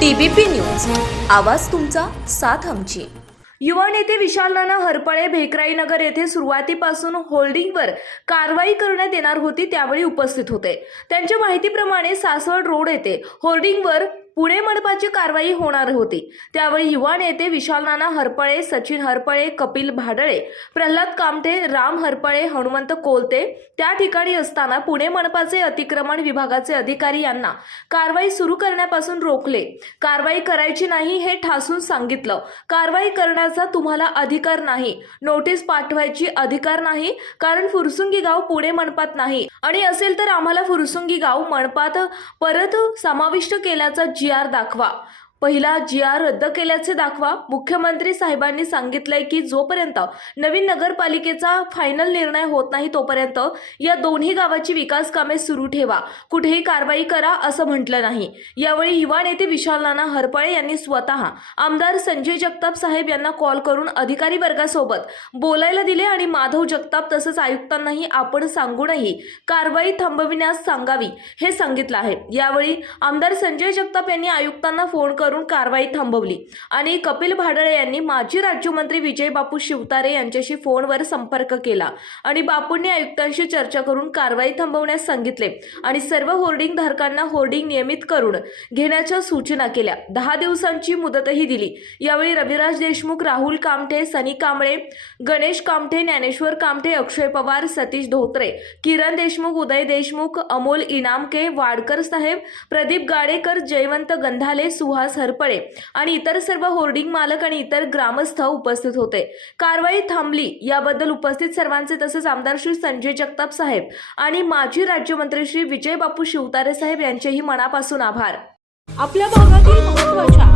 TBP news. आवाज तुमचा साथ आमची. युवा नेते विशाल नाना हरपळे भेकराई नगर येथे सुरुवातीपासून होल्डिंगवर कारवाई करण्यात येणार होती त्यावेळी उपस्थित होते. त्यांच्या माहितीप्रमाणे सासवड रोड येथे होर्डिंगवर पुणे मनपाची कारवाई होणार होती. त्यावेळी युवा नेते विशाल नाना हरपळे सचिन हरपळे कपिल भाडळे प्रल्हाद कामते राम हरपळे हनुमंत कोलते त्या ठिकाणी असताना पुणे मनपाचे अतिक्रमण विभागाचे अधिकारी यांना कारवाई सुरू करण्यापासून रोखले. कारवाई करायची नाही हे ठासून सांगितलं. कारवाई करण्याचा तुम्हाला अधिकार नाही. नोटीस पाठवायची अधिकार नाही. कारण फुरसुंगी गाव पुणे मनपात नाही. आणि असेल तर आम्हाला फुरसुंगी गाव मनपात परत समाविष्ट केल्याचा जी आर दाखवा. पहिला जी आर रद्द केल्याचे दाखवा. मुख्यमंत्री साहेबांनी सांगितलंय की जोपर्यंत नवीन नगरपालिकेचा फायनल निर्णय होत नाही तोपर्यंत या दोन्ही गावाची विकास कामे सुरू ठेवा. कुठेही कारवाई करा असं म्हटलं नाही. यावेळी युवा नेते विशाल नाना हरपळे यांनी स्वतः आमदार संजय जगताप साहेब यांना कॉल करून अधिकारी वर्गासोबत बोलायला दिले आणि माधव जगताप तसंच आयुक्तांनाही आपण सांगूनही कारवाई थांबविण्यास सांगावी हे सांगितलं आहे. यावेळी आमदार संजय जगताप यांनी आयुक्तांना फोन करून कारवाई थांबवली. आणि कपिल भाडळे यांनी माजी राज्यमंत्री विजय बापू शिवतारे यांच्याशी फोनवर संपर्क केला आणि बापूंनी आयुक्तांशी चर्चा करून कारवाई थांबवण्यास सांगितले आणि सर्व होर्डिंग धारकांना होर्डिंग नियमित करून घेण्याच्या सूचना केल्या. दहा दिवसांची मुदतही दिली. यावेळी रविराज देशमुख राहुल कामठे सनी कांबळे गणेश कामठे ज्ञानेश्वर कामठे अक्षय पवार सतीश धोत्रे किरण देशमुख उदय देशमुख अमोल इनामके वाडकर साहेब प्रदीप गाडेकर जयवंत गंधाले सुहास हरपळे आणि इतर सर्व होर्डिंग मालक आणि इतर ग्रामस्थ उपस्थित होते. कारवाई थांबली. याबद्दल उपस्थित सर्वांचे तसेच आमदार श्री संजय जगताप साहेब आणि माजी राज्यमंत्री श्री विजय बापू शिवतारे साहेब यांचेही मनापासून आभार. आपल्या भागातील महत्त्वाच्या